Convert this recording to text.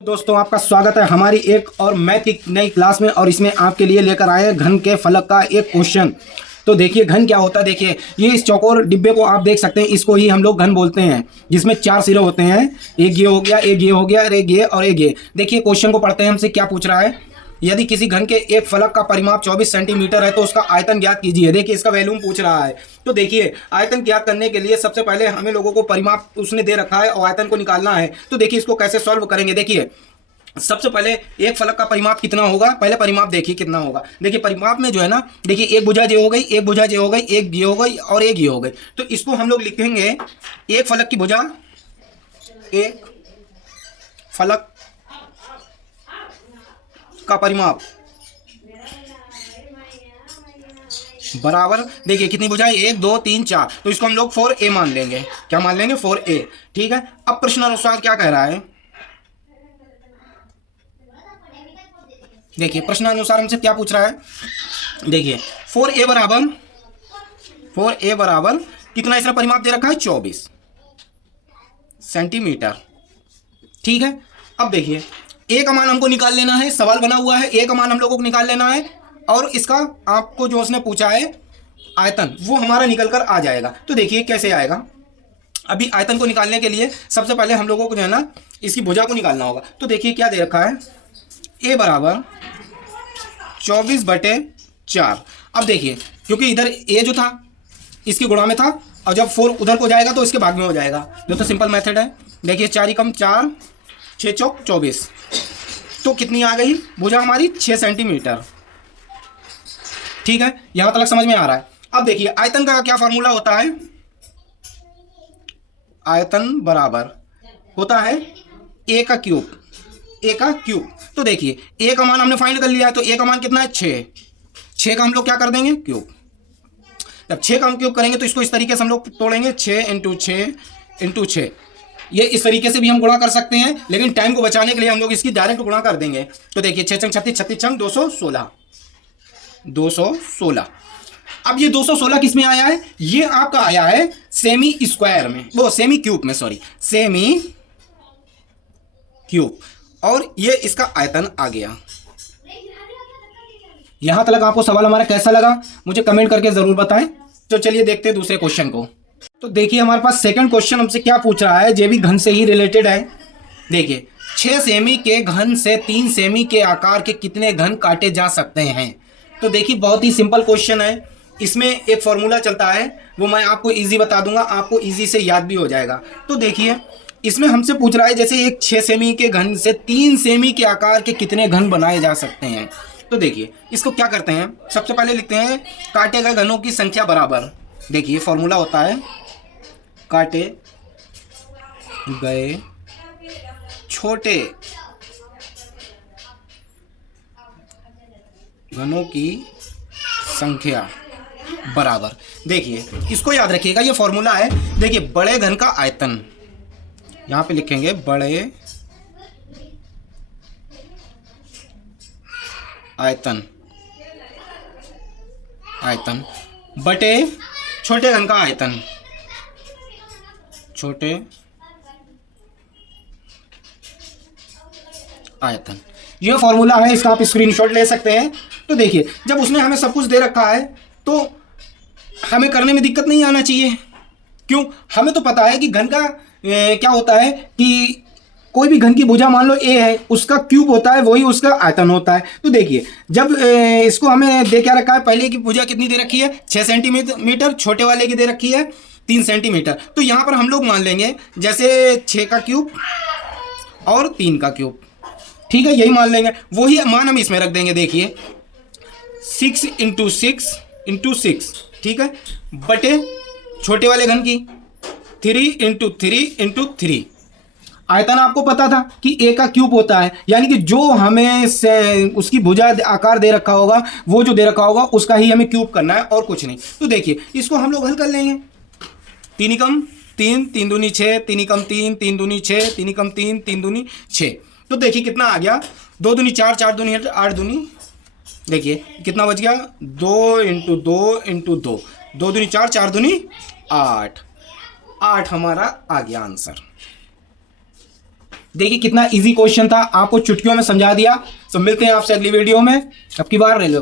दोस्तों आपका स्वागत है हमारी एक और मैथ की नई क्लास में। और इसमें आपके लिए लेकर आए घन के फलक का एक क्वेश्चन। तो देखिए घन क्या होता है। देखिए ये इस चौकोर डिब्बे को आप देख सकते हैं, इसको ही हम लोग घन बोलते हैं, जिसमें 4 सिरे होते हैं। एक ये हो गया, एक ये हो गया, एक ये और एक ये। देखिए क्वेश्चन को पढ़ते हैं, हमसे क्या पूछ रहा है। यदि किसी घन के एक फलक का परिमाप 24 सेंटीमीटर है तो उसका आयतन ज्ञात कीजिए। देखिए इसका वैल्यूम पूछ रहा है। तो देखिए आयतन ज्ञात करने के लिए सबसे पहले हमें लोगों को परिमाप उसने दे रखा है और आयतन को निकालना है। तो देखिए इसको कैसे सॉल्व करेंगे। देखिए सबसे पहले एक फलक का परिमाप कितना होगा, पहले परिमाप देखिए कितना होगा। देखिए परिमाप में जो है ना, देखिए एक भुजा ये हो गई, एक भुजा ये हो गई, एक ये हो गई और एक ये हो गई। तो इसको हम लोग लिखेंगे एक फलक की भुजा, एक फलक का परिमाप बराबर। देखिए कितनी भुजाएं, 1 2 3 4। तो इसको हम लोग 4a मान लेंगे। क्या मान लेंगे? 4a। ठीक है। अब प्रश्नानुसार क्या कह रहा है। देखिए प्रश्नानुसार हमसे क्या पूछ रहा है। देखिए 4a बराबर कितना इसका परिमाप दे रखा है, 24 सेंटीमीटर। ठीक है। अब देखिए a का मान हमको निकाल लेना है, सवाल बना हुआ है, a का मान हम लोगों को निकाल लेना है। और इसका आपको जो उसने पूछा है आयतन, वो हमारा निकल कर आ जाएगा। तो देखिए कैसे आएगा। अभी आयतन को निकालने के लिए सबसे पहले हम लोगों को जो है ना इसकी भुजा को निकालना होगा। तो देखिए क्या दे रखा है, a बराबर 24/4। अब देखिए क्योंकि इधर a जो था इसकी गुणा में था, और जब 4 उधर को जाएगा तो इसके भाग में हो जाएगा। जो तो सिंपल मेथड है। देखिए 4 कम 4, 6 चौक 24। तो कितनी आ गई भुजा हमारी, 6 सेंटीमीटर। ठीक है, यहां तक समझ में आ रहा है। अब देखिए आयतन का क्या फॉर्मूला होता है। आयतन बराबर होता है a का क्यूब, a का क्यूब। तो देखिए a का मान हमने फाइंड कर लिया है, तो a का मान कितना है, 6 का हम लोग क्या कर देंगे, क्यूब। जब 6 का हम क्यूब करेंगे तो इसको इस तरीके से हम लोग तोड़ेंगे, 6 × 6 × 6। ये इस तरीके से भी हम गुणा कर सकते हैं, लेकिन टाइम को बचाने के लिए हम लोग इसकी डायरेक्ट गुणा कर देंगे। तो देखिए 6 × 36, 36 × 216, 216। अब ये 216 किस में आया है, ये आपका आया है सेमी स्क्वायर में, वो सेमी क्यूब में, सॉरी सेमी क्यूब। और ये इसका आयतन आ गया। यहां तक आपको सवाल हमारा कैसा लगा मुझे कमेंट करके जरूर बताएं। तो चलिए देखते हैं दूसरे क्वेश्चन को। तो देखिए हमारे पास सेकंड क्वेश्चन हमसे क्या पूछ रहा है, ये भी घन से ही रिलेटेड है। देखिए 6 सेमी के घन से 3 सेमी के आकार के कितने घन काटे जा सकते हैं। तो देखिए बहुत ही सिंपल क्वेश्चन है। इसमें एक फॉर्मूला चलता है, वो मैं आपको इजी बता दूंगा, आपको इजी से याद भी हो जाएगा। तो देखिए इसमें हमसे पूछ रहा है जैसे एक 6 सेमी के घन से 3 सेमी के आकार के कितने घन बनाए जा सकते हैं। तो देखिए इसको क्या करते हैं, सबसे पहले लिखते हैं काटे गए घनों की संख्या बराबर। देखिए फॉर्मूला होता है काटे गए छोटे घनों की संख्या बराबर। देखिए इसको याद रखिएगा, ये फॉर्मूला है। देखिए बड़े घन का आयतन, यहां पे लिखेंगे बड़े आयतन, आयतन बटे छोटे घन का आयतन, छोटे आयतन। यह फॉर्मूला है, इसका आप स्क्रीनशॉट ले सकते हैं। तो देखिए जब उसने हमें सब कुछ दे रखा है तो हमें करने में दिक्कत नहीं आना चाहिए। क्यों, हमें तो पता है कि घन का क्या होता है कि कोई भी घन की भुजा मान लो a है, उसका क्यूब होता है, वही उसका आयतन होता है। तो देखिए जब इसको हमें दे क्या रखा है, पहले की भुजा कितनी दे रखी है, 6 सेंटीमीटर, छोटे वाले की दे रखी है 3 सेंटीमीटर। तो यहाँ पर हम लोग मान लेंगे जैसे 6 का क्यूब और 3 का क्यूब। ठीक है, यही मान लेंगे, वही मान हम इसमें रख देंगे। देखिए 6 × 6 × 6, ठीक है, बटे छोटे वाले घन की 3 × 3 × 3। आयतन आपको पता था कि a का क्यूब होता है, यानी कि जो हमें से उसकी भुजा आकार दे रखा होगा, वो जो दे रखा होगा उसका ही हमें क्यूब करना है और कुछ नहीं। तो देखिए इसको हम लोग हल कर लेंगे। 3 × 3, 3 दूनी 6, 3 × 3, 3 दूनी 6, 3 × 3, 3 दूनी 6। तो देखिए कितना आ गया, 2 दूनी 4, 4 दूनी 8 दूनी, देखिए कितना बच गया, 2 × 2 × 2, 2 दूनी 4, 4 दूनी 8, 8 हमारा आ गया आंसर। देखिए कितना इजी क्वेश्चन था, आपको चुटकियों में समझा दिया। तो मिलते हैं आपसे अगली वीडियो में। अब की बार रेलवे